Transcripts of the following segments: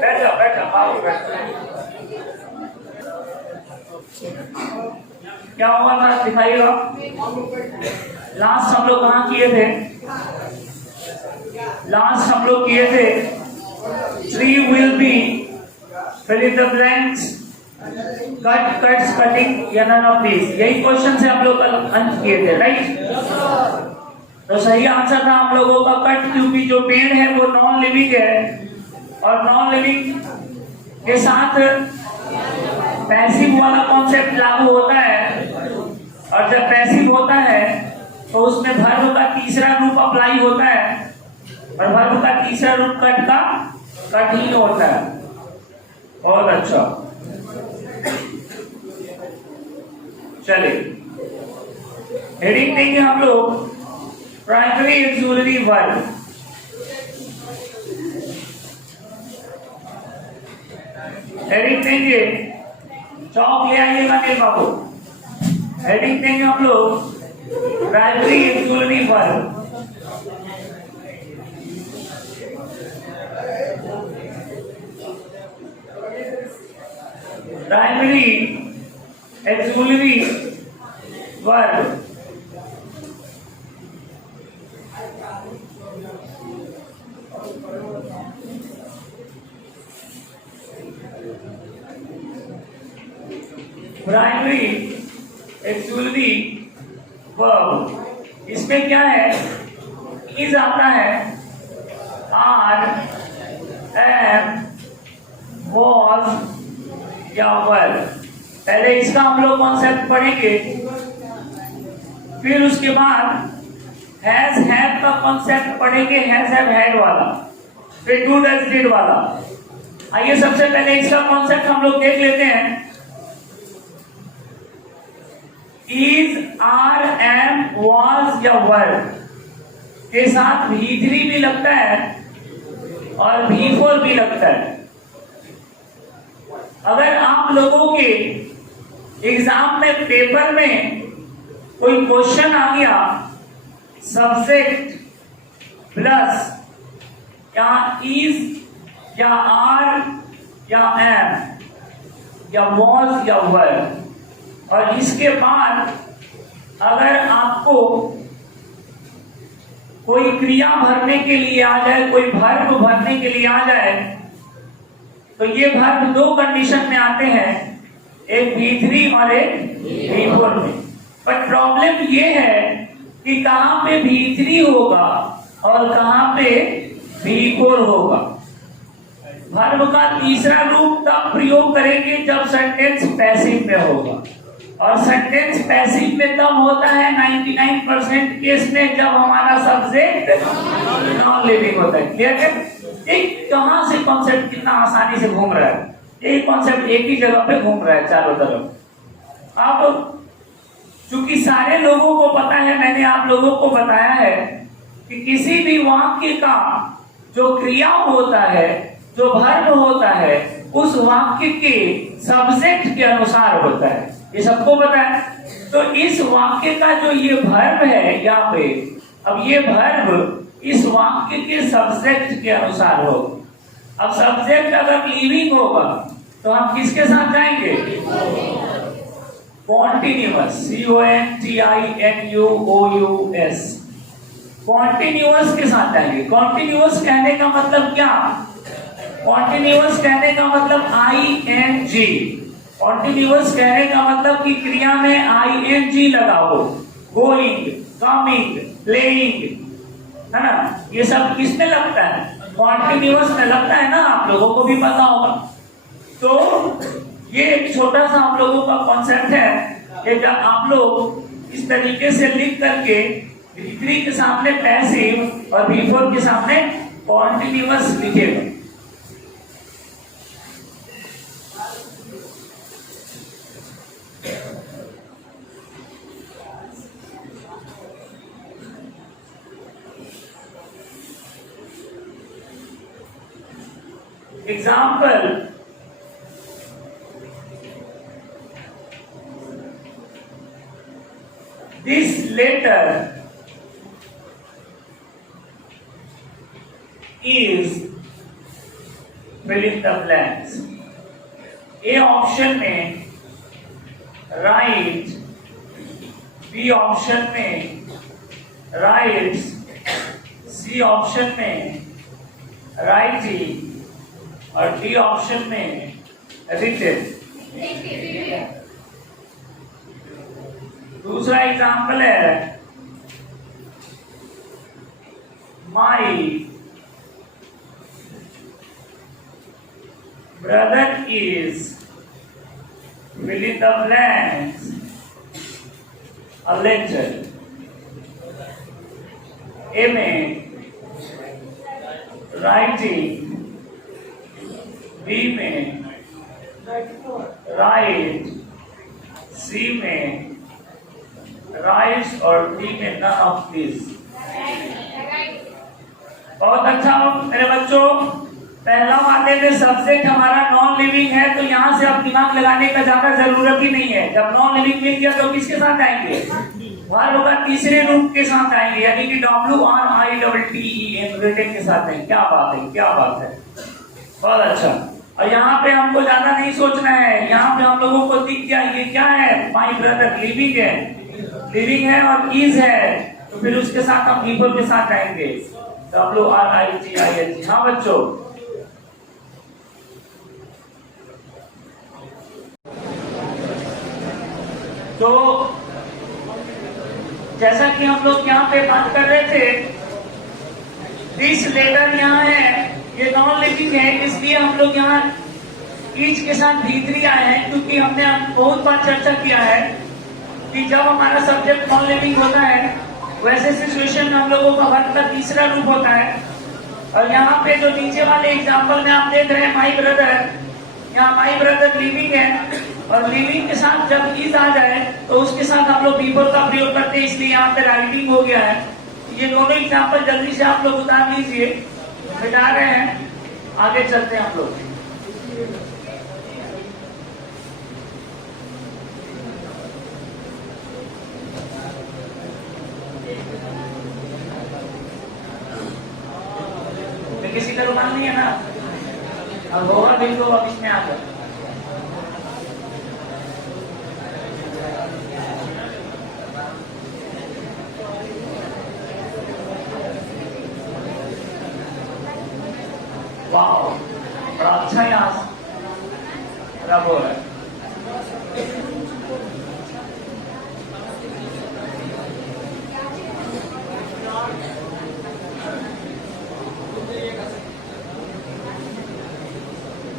बैठो बैठो आओ बैठो। क्या हुआ था दिखाइएगा। लास्ट हम लोग कहाँ किए थे? लास्ट हम लोग किए थे 3 will be fill in the blanks, cut, cuts, cutting या none of these। यही क्वेश्चन से हम लोग कल अंत किए थे, राइट? तो सही आंसर था हम लोगों का कट, क्योंकि जो पेड़ है वो नॉन लिविंग है और नॉन लिविंग के साथ पैसिव वाला कॉन्सेप्ट लागू होता है, और जब पैसिव होता है तो उसमें वर्ब का तीसरा रूप अप्लाई होता है, और वर्ब का तीसरा रूप कट का कट ही होता है। बहुत अच्छा, चलिए हेडिंग देंगे हम लोग प्राइमरी एक्सुलरी वर्ब। हेडिंग देंगे, चौक ले आइएगा मेरे बाबू। हेडिंग देंगे हम लोग primary auxiliary verb. Primary auxiliary verb. Primary auxiliary verb, इसमें क्या है? इज आता है, आर, एम, वॉज या वर। पहले इसका हम लोग कॉन्सेप्ट पढ़ेंगे, फिर उसके बाद हैज हैव का कॉन्सेप्ट पढ़ेंगे, हैज हैव हैड वाला, फिर डू डज डिड वाला। आइए सबसे पहले इसका कॉन्सेप्ट हम लोग देख लेते हैं। इज, आर, एम, वॉज या वर के साथ V3 भी लगता है और V4 भी लगता है। अगर आप लोगों के एग्जाम में पेपर में कोई क्वेश्चन आ गया सब्जेक्ट प्लस या इज या आर या एम या वॉज या वर, और इसके बाद अगर आपको कोई क्रिया भरने के लिए आ जाए, कोई वर्ब भरने के लिए आ जाए, तो ये वर्ब दो कंडीशन में आते हैं, एक V3 और एक V4 में। पर प्रॉब्लम ये है कि कहां पे V3 होगा और कहां पे V4 होगा। वर्ब का तीसरा रूप तब प्रयोग करेंगे जब सेंटेंस पैसिव में होगा, और सेंटेंस पैसिव में तब होता है 99% केस में जब हमारा सब्जेक्ट नॉन लिविंग होता है। क्लियर है? एक कहां से कॉन्सेप्ट कितना आसानी से घूम रहा है, एक कॉन्सेप्ट एक ही जगह पे घूम रहा है चारों तरफ। अब चूंकि सारे लोगों को पता है, मैंने आप लोगों को बताया है कि किसी भी वाक्य का जो क्रिया होता है, जो वर्ब होता है, उस वाक्य के सब्जेक्ट के अनुसार होता है, ये सबको पता है। तो इस वाक्य का जो ये वर्ब है यहाँ पे, अब ये वर्ब इस वाक्य के सब्जेक्ट के अनुसार हो। अब सब्जेक्ट अगर लिविंग होगा तो हम किसके साथ जाएंगे? कॉन्टिन्यूअस, CONTINUOUS, कॉन्टिन्यूअस के साथ जाएंगे। कॉन्टिन्यूअस कहने का मतलब क्या? कॉन्टिन्यूअस कहने का मतलब ING। कॉन्टिन्यूअस कहने का मतलब कि क्रिया में ING लगाओ, गोइंग, कमिंग, प्लेइंग, है ना, ये सब किसमें लगता है? कॉन्टिन्यूअस में लगता है ना, आप लोगों को भी पता होगा। तो ये एक छोटा सा आप लोगों का कॉन्सेप्ट है कि जब आप लोग इस तरीके से लिख करके V3 के सामने पैसिव और V4 के सामने कॉन्टिन्यूअस लिखेगा। Example, This letter is fill in the blanks. A option में राइट, बी ऑप्शन में राइट्स, सी ऑप्शन में राइटिंग और डी ऑप्शन में रिटन। दूसरा एग्जाम्पल है माई brother is fill in the blanks a letter. A में writing, B में write, C में writes और D में none of these। बहुत अच्छा मेरे बच्चों, पहला मामले में सब्जेक्ट हमारा नॉन लिविंग है, तो यहाँ से अब दिमाग लगाने का ज्यादा जरूरत ही नहीं है। जब नॉन लिविंग मिल गया तो किसके साथ आएंगे? वर्ब का तीसरे रूप के साथ आएंगे, यानी कि WRITTEN रिटन के साथ आएंगे। क्या बात है, क्या बात है, बहुत अच्छा। और यहाँ पे हमको ज्यादा नहीं सोचना है, यहाँ पे हम लोगों को दिख गया ये क्या है, माई ब्रदर लिविंग है, लिविंग है और इज है, तो फिर उसके साथ हम पीपल के साथ आएंगे WRITING। हाँ बच्चों, तो जैसा कि हम लोग यहाँ पे बात कर रहे थे, दिस लेटर यहाँ है, ये नॉन लिविंग है, इसलिए हम लोग यहाँ ईच के साथ भीतरी आए हैं, क्योंकि हमने बहुत बार चर्चा किया है कि जब हमारा सब्जेक्ट नॉन लिविंग होता है वैसे सिचुएशन में हम लोगों का वर्ब का तीसरा रूप होता है। और यहाँ पे जो नीचे वाले एग्जाम्पल में आप देख रहे हैं माई ब्रदर, यहाँ माई ब्रदर लिविंग है और लिविंग के साथ जब इज आ जाए तो उसके साथ हम लोग पीपल का प्रयोग करते हैं, इसलिए यहाँ पे राइटिंग हो गया है। ये दोनों एग्जाम्पल जल्दी से आप लोग उतार लीजिए, मिटा रहे हैं, आगे चलते हैं हम लोग। किसी का रुमाल नहीं है ना, अब होगा बिल्कुल, अब इसमें आ जाए। वाह, बड़ा अच्छा यहाँ रब हो रहा है।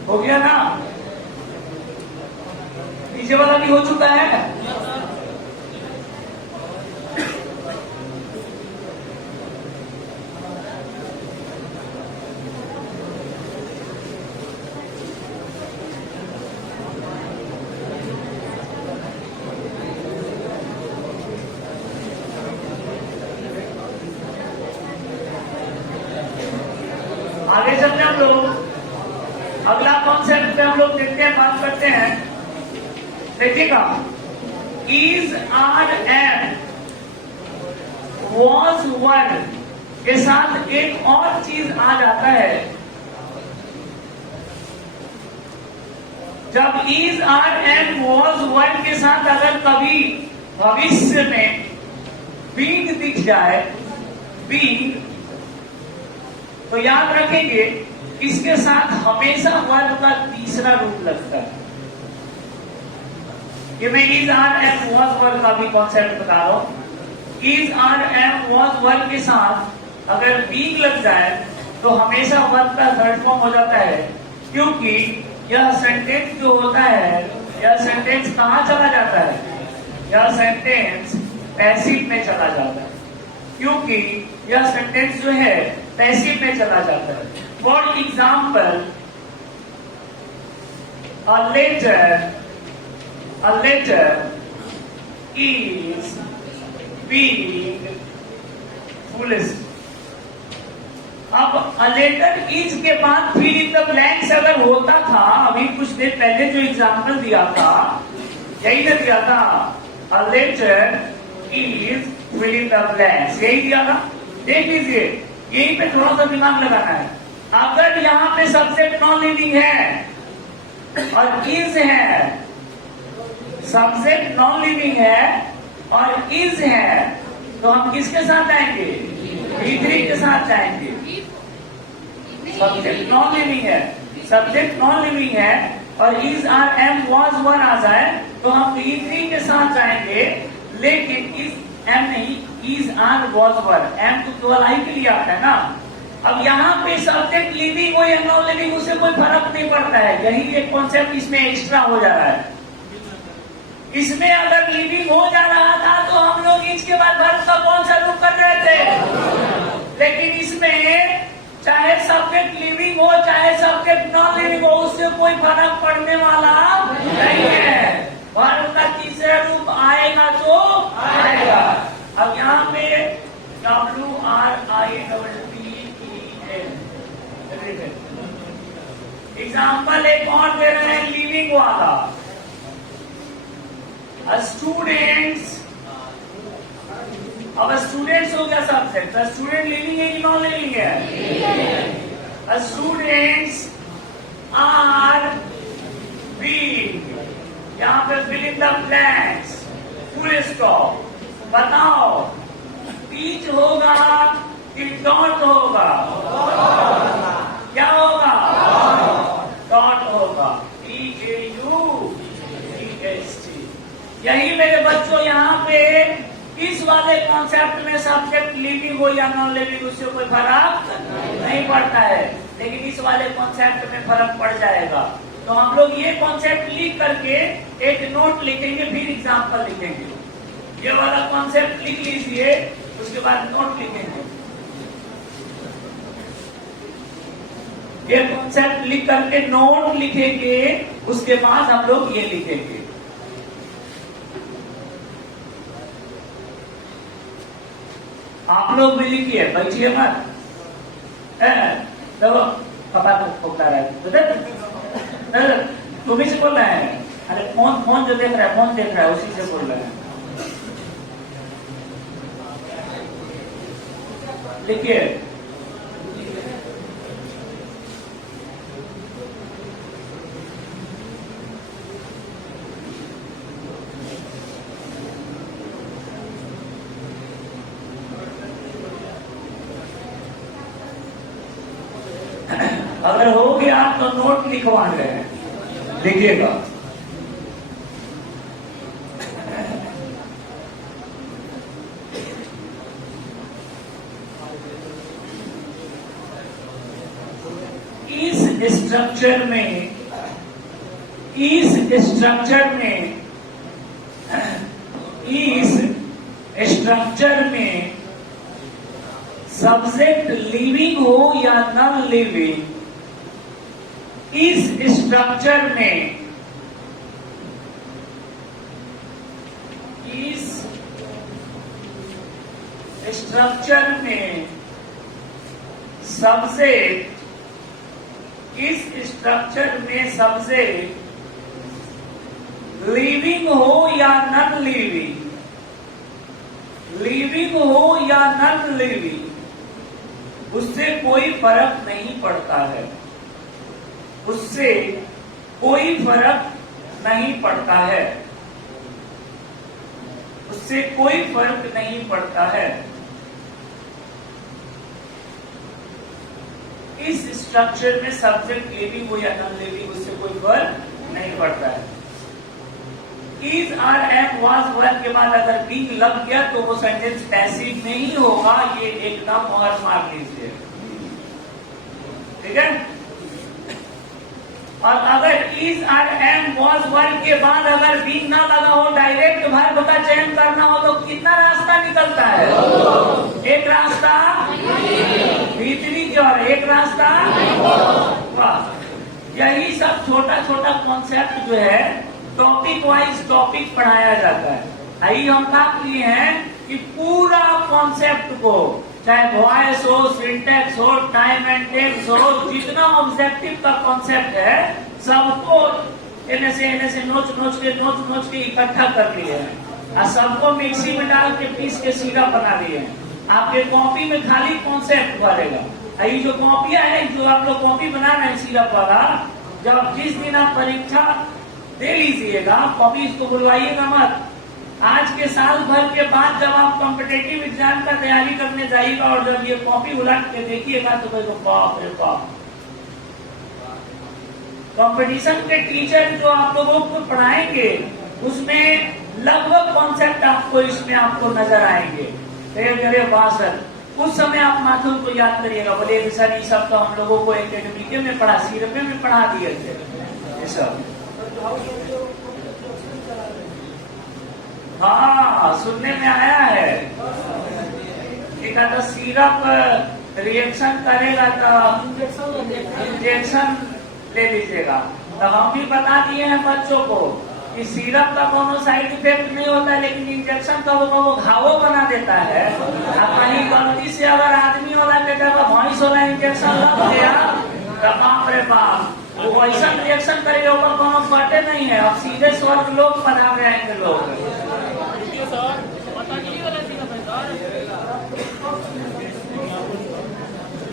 हो गया ना, नीचे वाला भी हो चुका है। आगे चलते हम लोग अगला कॉन्सेप्ट पे हम लोग देखते हैं, बात करते हैं। देखिएगा, is are am was one के साथ एक और चीज आ जाता है। जब is are am was one के साथ अगर कभी भविष्य में बीइंग दिख जाए, बीइंग, तो याद रखेंगे इसके साथ हमेशा वर्ब का तीसरा रूप लगता है। ये मैं is are am was verb का भी कॉन्सेप्ट बता रहा हूं। Is are am was verb के साथ अगर बीइंग लग जाए तो हमेशा वर्ब का थर्ड फॉर्म हो जाता है, क्योंकि यह सेंटेंस जो होता है, यह सेंटेंस कहां चला जाता है, यह सेंटेंस पैसिव में चला जाता है, क्योंकि यह सेंटेंस जो है पैसिव में चला जाता है। For example, a letter is being foolish। अब a letter is के बाद fill in the blanks अगर होता था, अभी कुछ देर पहले जो एग्जाम्पल दिया था यही ना दिया था, a letter is fill in the blanks, यही दिया था। देख लीजिए, यहीं पे थोड़ा सा दिमाग लगाना है। अगर यहाँ पे सब्जेक्ट नॉन लिविंग है और इज है, सब्जेक्ट नॉन लिविंग है और इज है, तो हम किसके साथ जाएंगे? V3 के साथ जाएंगे। सब्जेक्ट नॉन लिविंग है, सब्जेक्ट नॉन लिविंग है और is are am was were आ जाए तो हम V3 के साथ जाएंगे। लेकिन इज एम नहीं, is are was were, am तो केवल आई के लिए आता है ना। अब यहाँ पे सब्जेक्ट लिविंग हो या नॉन लिविंग उससे कोई फर्क नहीं पड़ता है। यही एक कॉन्सेप्ट इसमें एक्स्ट्रा हो जा रहा है। इसमें अगर लिविंग हो जा रहा था तो हम लोग इसके बाद वर्ब का कौन सा रूप कर रहे थे। लेकिन इसमें चाहे सब्जेक्ट लिविंग हो चाहे सब्जेक्ट नॉन लिविंग हो उससे कोई फर्क पड़ने वाला नहीं है। वर्ब का तीसरा रूप आएगा तो आएगा। अब यहाँ पे WRITTEN एग्जाम्पल एक और दे रहे हैं लिविंग वाला। स्टूडेंट्स, अब स्टूडेंट्स हो गया सब्जेक्ट। स्टूडेंट लिविंग है कि नॉन लिविंग है? स्टूडेंट्स आर बीइंग, यहाँ पे fill in the blanks, full stop. बताओ बीच होगा कि डॉट होगा? क्या होगा? डॉट होगा। DAUGHT। यही मेरे बच्चों यहाँ पे इस वाले कॉन्सेप्ट में सब्जेक्ट लिविंग हो या नॉन लिविंग उससे कोई फर्क नहीं पड़ता है। लेकिन इस वाले कॉन्सेप्ट में फर्क पड़ जाएगा। तो हम लोग ये कॉन्सेप्ट लिख करके एक नोट लिखेंगे, फिर एग्जाम्पल लिखेंगे। ये वाला कॉन्सेप्ट लिख लीजिए, उसके बाद नोट लिखेंगे। ये कॉन्सेप्ट लिख करके नोट लिखेंगे, उसके बाद हम लोग ये लिखेंगे। आप लोग भी लिखिए, बैठिए मत। तो पापा को पुकार रहा है, तुम्ही से बोल रहे हैं। अरे फोन जो देख रहा है, फोन देख रहा है, उसी से बोल रहे हैं। लिखिए। अगर हो गया तो नोट लिखवा रहे हैं, लिखिएगा। इस स्ट्रक्चर में सब्जेक्ट लिविंग हो या नॉन लिविंग, इस स्ट्रक्चर में सब्जेक्ट लिविंग हो या नॉन लिविंग, उससे कोई फर्क नहीं पड़ता है। उससे कोई फर्क नहीं पड़ता है। उससे कोई फर्क नहीं पड़ता है। इस स्ट्रक्चर में सब्जेक्ट लिविंग हो या नॉन लिविंग उससे कोई फर्क नहीं पड़ता है। Is are am was verb के बाद अगर बीइंग लग गया तो वो सेंटेंस पैसिव नहीं होगा। ये एकदम मोहर मार लीजिए, ठीक है। और अगर is are am was verb के बाद अगर बीइंग ना लगा हो, डायरेक्ट वर्ब का चयन करना हो तो कितना रास्ता निकलता है? एक रास्ता भीतरी की और एक रास्ता। यही सब छोटा छोटा कॉन्सेप्ट जो है टॉपिक वाइज टॉपिक पढ़ाया जाता है। यही हम काम किए हैं कि पूरा कॉन्सेप्ट को, चाहे वॉइस हो, सिंटैक्स हो, टाइम एंड टेंस हो, जितना ऑब्जेक्टिव का कॉन्सेप्ट है सबको एने से नोच के इकट्ठा कर लिए हैं। और सबको मिक्सी में डाल के पीस के सिरप बना दिए हैं। आपके कॉपी में खाली कॉन्सेप्ट भरेगा। ये जो कॉपियां है, जो आप लोग कॉपी बना रहे हैं सिरप वाला, जब जिस दिन आप परीक्षा दे लीजिएगा, कॉपी इसको बुलवाइएगा मत। आज के साल भर के बाद जब आप कॉम्पिटेटिव एग्जाम का तैयारी करने जाइएगा और जब ये कॉपी उलट के देखिएगा तो भाई बाप रे बाप। कंपटीशन के टीचर जो आप लोगों को पढ़ाएंगे उसमें लगभग कॉन्सेप्ट आपको इसमें आपको नजर आएंगे। तेरे बासर उस समय आप माथुर को याद करिएगा, बोले सर ये सब तो हम लोगों को एकेडमिक में पढ़ा, सीरपे में पढ़ा दिए थे ये सब। हाँ, सुनने में आया है कि कहता सिरप रिएक्शन करेगा तो इंजेक्शन ले लीजिएगा। तो हम भी बता दिए हैं बच्चों को कि सिरप का कोनो साइड इफेक्ट नहीं होता है, लेकिन इंजेक्शन का वो घावों बना देता है। अब कहीं गलती से अगर आदमी वाला के जगह भैंस वाला इंजेक्शन लग गया तो बाप रे बाप, वो ऐसा रिएक्शन करेगा ऊपर कोनो फटे नहीं है। अब सीधे स्वर्ग लोग पढ़ा गए हैं लोग।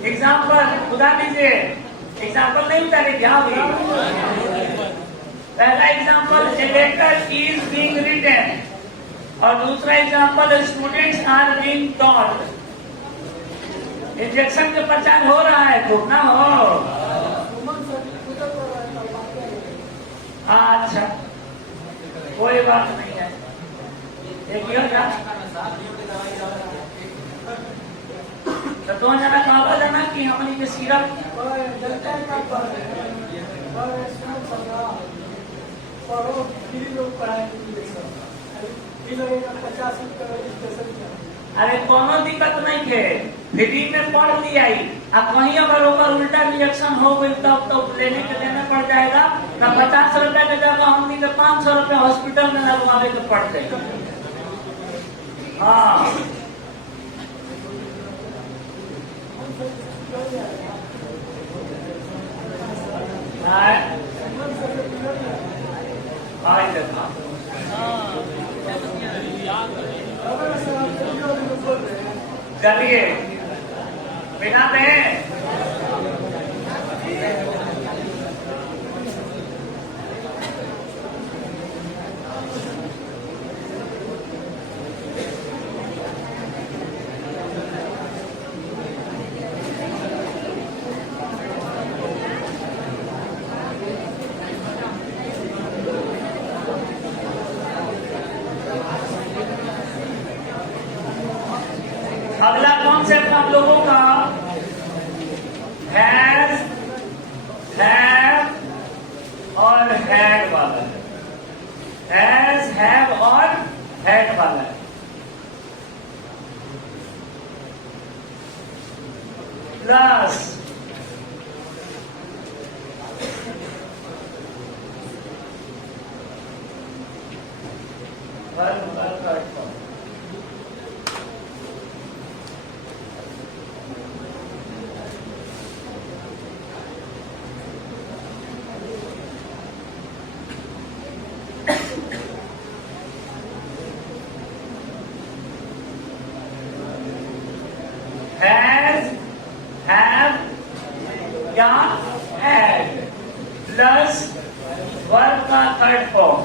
एग्जाम्पल खुदा लीजिए, एग्जाम्पल नहीं उतारे क्या भी। पहला example a letter is being written और दूसरा example students are being taught. Injection का प्रचार हो रहा है, खूब ना हो। अच्छा, कोई बात नहीं है। तो दो जना कहा जाना कि हमने के सिरप अरे कोनो दिक्कत नहीं थे, फ्री में पढ़ लिया। अब कहीं अगर ऊपर उल्टा रिएक्शन हो गई तब तो लेने के लेना पड़ जाएगा ना। 50 रुपए की जगह हमने के 500 रुपए हॉस्पिटल में लगवावे के पड़ते। हाँ, चलिए बिना दें अगला कॉन्सेप्ट हम लोगों का हैज, हैव और हैड वाला है। हैज, हैव और हैड वाला है। प्लस हैज, हैव या हैड प्लस वर्ब का थर्ड फॉर्म।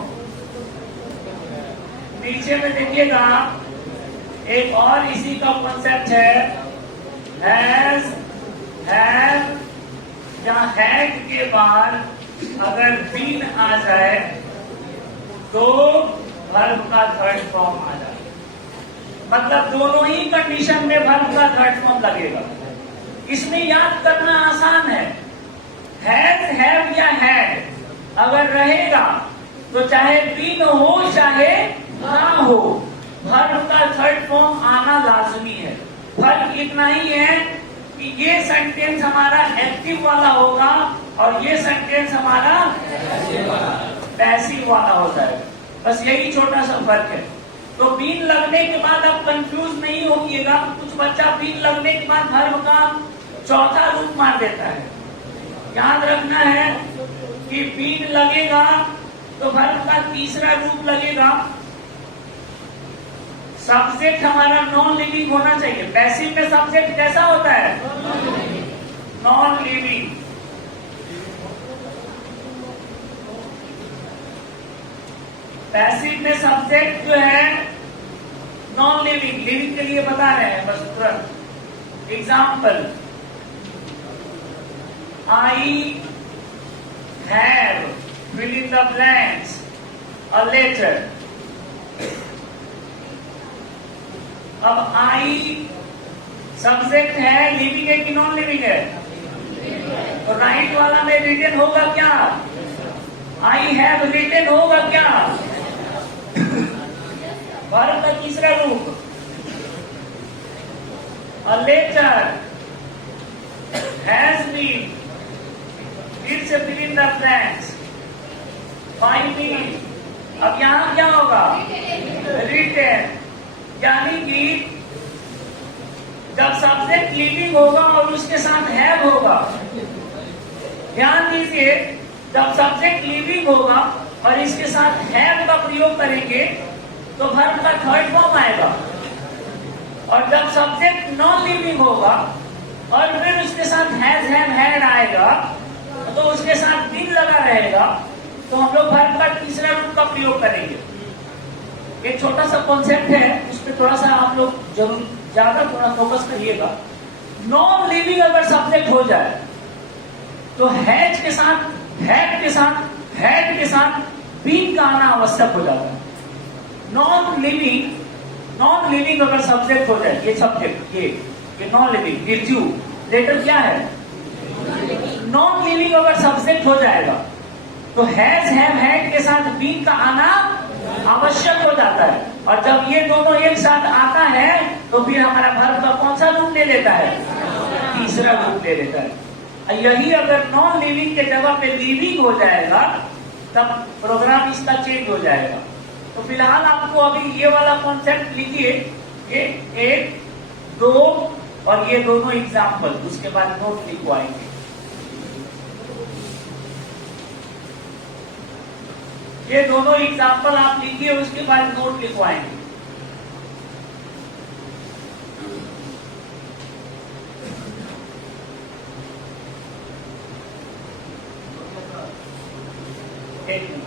नीचे में देखिएगा एक और इसी का कॉन्सेप्ट है, हैज, हैव या हैड के बाद अगर बीन आ जाए तो वर्ब का थर्ड फॉर्म आ जाए। मतलब दोनों ही कंडीशन में वर्ब का थर्ड फॉर्म लगेगा। इसमें याद करना आसान है। हैज, हैव या हैड अगर रहेगा तो चाहे बीन हो चाहे ना हो, वर्ब का थर्ड फॉर्म आना लाजमी है। फर्क इतना ही है कि ये सेंटेंस हमारा एक्टिव वाला होगा और ये सेंटेंस हमारा पैसिव वाला हो जाएगा। बस यही छोटा सा फर्क है। तो बीन लगने के बाद आप कंफ्यूज नहीं होइएगा। कुछ बच्चा बीन लगने के बाद वर्ब का चौथा रूप मार देता है। याद रखना है कि बीन लगेगा तो वर्ब का तीसरा रूप लगेगा सब्जेक्ट हमारा नॉन लिविंग होना चाहिए। पैसिव में सब्जेक्ट कैसा होता है? Non living. पैसिव में सब्जेक्ट जो है नॉन लिविंग। लिविंग के लिए बता रहे हैं बस तुरंत। Example, I have, fill in the blanks, a letter। अब आई सब्जेक्ट है, लिविंग है कि नॉन लिविंग है? तो राइट वाला में रिटन होगा क्या? आई हैव रिटन होगा क्या? वर्ब का तीसरा रूप। अ लेटर हैज बीन, फिर से fill in the blanks, by me. अब यहां क्या होगा? रिटन। यानी कि जब सब्जेक्ट लिविंग होगा और उसके साथ हैव होगा, ध्यान दीजिए, जब सब्जेक्ट लिविंग होगा और इसके साथ हैव का प्रयोग करेंगे तो वर्ब का थर्ड फॉर्म आएगा। और जब सब्जेक्ट नॉन लिविंग होगा और फिर उसके साथ हैज, हैव, हैड आएगा तो उसके साथ बीन लगा रहेगा, तो हम लोग वर्ब का तीसरा रूप का प्रयोग करेंगे। एक छोटा सा कॉन्सेप्ट है, उस पर थोड़ा सा आप लोग जरूर ज्यादा थोड़ा फोकस करिएगा। नॉन लिविंग अगर सब्जेक्ट हो जाए तो हैज के साथ, हैड के साथ, हैड के साथ बीन का आना आवश्यक हो जाता है। नॉन लिविंग अगर सब्जेक्ट हो जाए, ये सब्जेक्ट, ये नॉन लिविंग, गिरजू लेटर क्या है? नॉन लिविंग अगर सब्जेक्ट हो जाएगा तो हैज, हैव, हैड के साथ बीन का आना आवश्यक हो जाता है। और जब ये दोनों एक साथ आता है तो फिर हमारा वर्ब का कौन सा रूप ले लेता है? तीसरा रूप ले लेता है। यही अगर नॉन लिविंग के जगह पे लिविंग हो जाएगा तब प्रोग्राम इसका चेंज हो जाएगा। तो फिलहाल आपको अभी ये वाला कॉन्सेप्ट लीजिए, ये 1, 2 और ये दोनों एग्जाम्पल, उसके बाद नोट लिखवाएंगे। ये दोनों एग्जाम्पल आप लिखिए, उसके बाद नोट लिखवाएंगे। एक मिनट।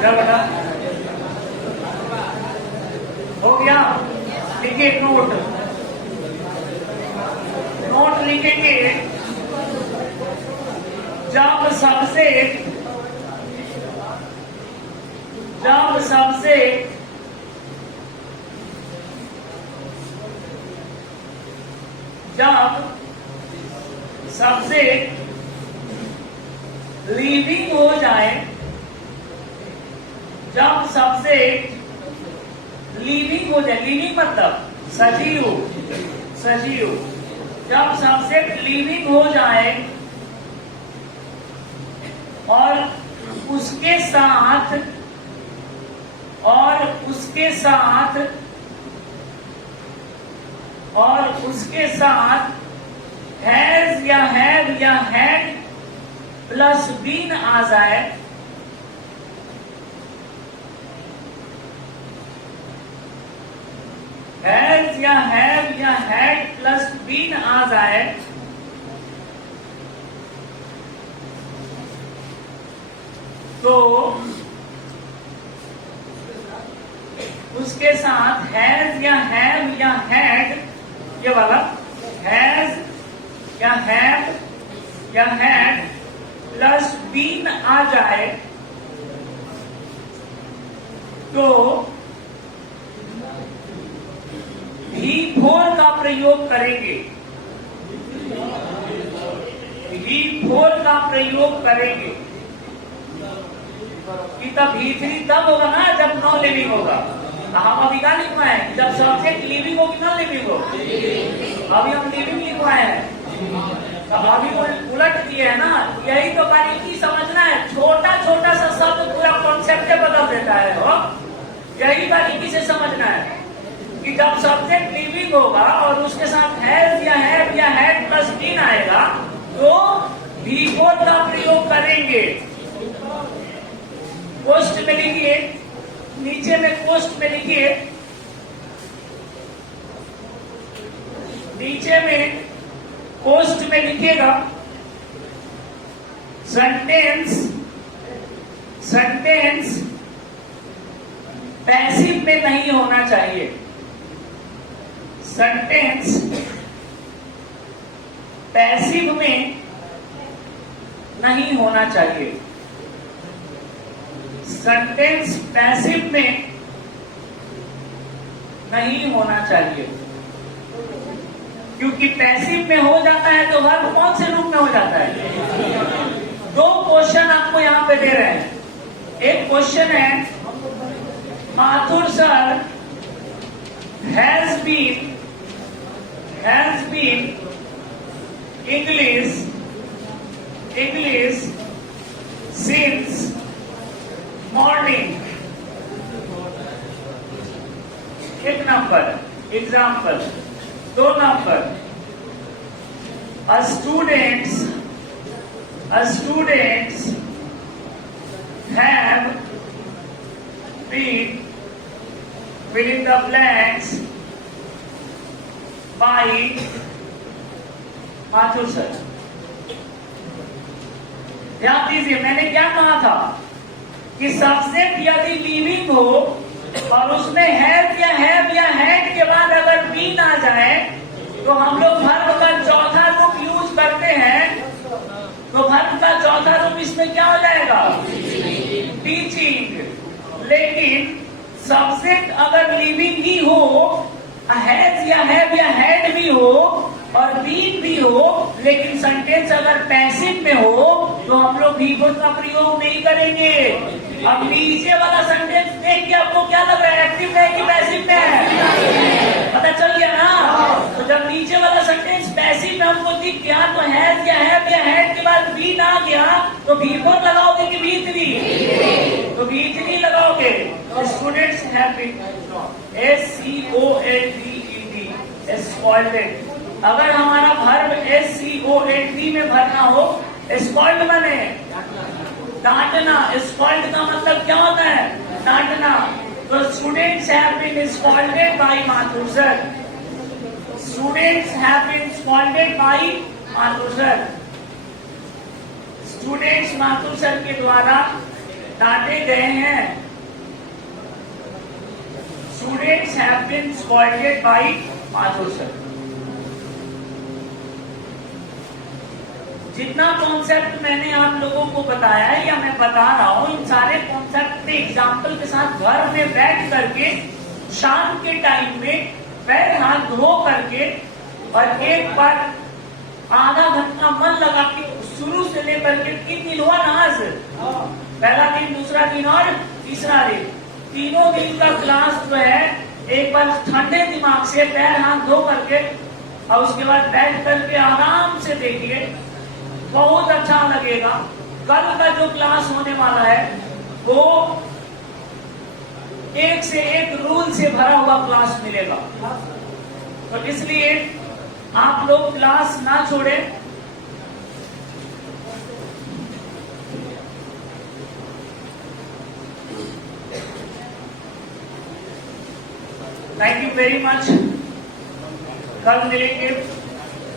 क्या बता हो गया? लिखिए नोट, नोट लिखेंगे। जब सबसे जब सबसे जब सब्जेक्ट लिविंग हो जाए, लिविंग मतलब सजीव, सजीव, जब सब्जेक्ट लिविंग हो जाए और उसके साथ हैज या हैव या हैड प्लस बीन आ जाए, हैज या हैव या हैड प्लस बीन आ जाए, तो उसके साथ हैज या हैव या हैड, ये वाला हैज या हैव या हैड प्लस बीन आ जाए, तो V4 का प्रयोग करेंगे, V4 का प्रयोग करेंगे कि तब V3 तब होगा ना जब नॉन लिविंग होगा। हम अभी क्या लिखवाए हैं? जब सब्जेक्ट लिविंग हो कि नॉन लिविंग हो? अभी हम लिविंग लिखवाए हैं, तो अभी वो उलट किए है ना। यही तो बारीकी समझना है, छोटा छोटा सा शब्द पूरा कॉन्सेप्ट बदल देता है हो। यही बारीकी से समझना है कि जब सब्जेक्ट लिविंग होगा और उसके साथ हैज या हैव या हैड प्लस बीन आएगा, तो V4 का प्रयोग करेंगे। पोस्ट में लिखिए, नीचे में पोस्ट में लिखिए, नीचे में पोस्ट में लिखिएगा सेंटेंस पैसिव में नहीं होना चाहिए। सेंटेंस पैसिव में नहीं होना चाहिए। सेंटेंस पैसिव में नहीं होना चाहिए, क्योंकि पैसिव में हो जाता है तो वर्ब कौन से रूप में हो जाता है? दो क्वेश्चन आपको यहां पे दे रहे हैं। एक क्वेश्चन है, Mathur sir has been English since morning। एक number example. 2 number, students have been fill in the blanks by Mathur sir. ध्यान दीजिए, मैंने क्या कहा था कि सब्जेक्ट यदि लिविंग हो और उसमें हैव या हैड के बाद अगर बीन आ जाए, तो हम लोग वर्ब का चौथा रूप यूज करते हैं। तो वर्ब का चौथा रूप इसमें क्या हो जाएगा? टीचिंग। लेकिन सब्जेक्ट अगर लिविंग ही हो, हैज या हैव या हैड भी हो और बीन भी हो, लेकिन सेंटेंस अगर पैसिव में हो, तो हम लोग V4 का प्रयोग नहीं करेंगे। अब नीचे वाला सेंटेंस देख के आपको क्या लग रहा है, एक्टिव है कि पैसिव में है? पता चल गया ना। तो जब नीचे वाला सेंटेंस पैसिव में हमको दिख गया, तो हैज या हैव या हैड के बाद बीन आ गया, तो V4 लगाओगे कि V3? तो V3 लगाओगे। Students have been SCOLD, scolded. अगर हमारा वर्ब SCOLD में भरना हो, स्कॉल्ड माने डांटना। स्कॉल्ड का मतलब क्या होता है? डांटना। तो students have been scolded by Mathur sir. Students have been scolded by Mathur sir. Students Mathur sir के द्वारा डांटे गए हैं। Students have been scolded by Mathur sir. जितना कॉन्सेप्ट मैंने आप लोगों को बताया है या मैं बता रहा हूं, इन सारे कॉन्सेप्ट के एग्जाम्पल के साथ घर में बैठ करके शाम के टाइम में पैर हाथ धो करके और एक बार आधा घंटा मन लगा के शुरू से लेकर के 3 दिन हुआ ना आज, पहला दिन, दूसरा दिन और तीसरा दिन, तीनों दिन का क्लास जो है एक बार ठंडे दिमाग से पैर हाथ धो करके और उसके बाद बैठ करके आराम से देखिए, बहुत अच्छा लगेगा। कल का जो क्लास होने वाला है वो एक से एक रूल से भरा हुआ क्लास मिलेगा, तो इसलिए आप लोग क्लास ना छोड़ें। Thank you very much. कल मिलेंगे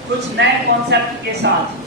कुछ नए कॉन्सेप्ट के साथ।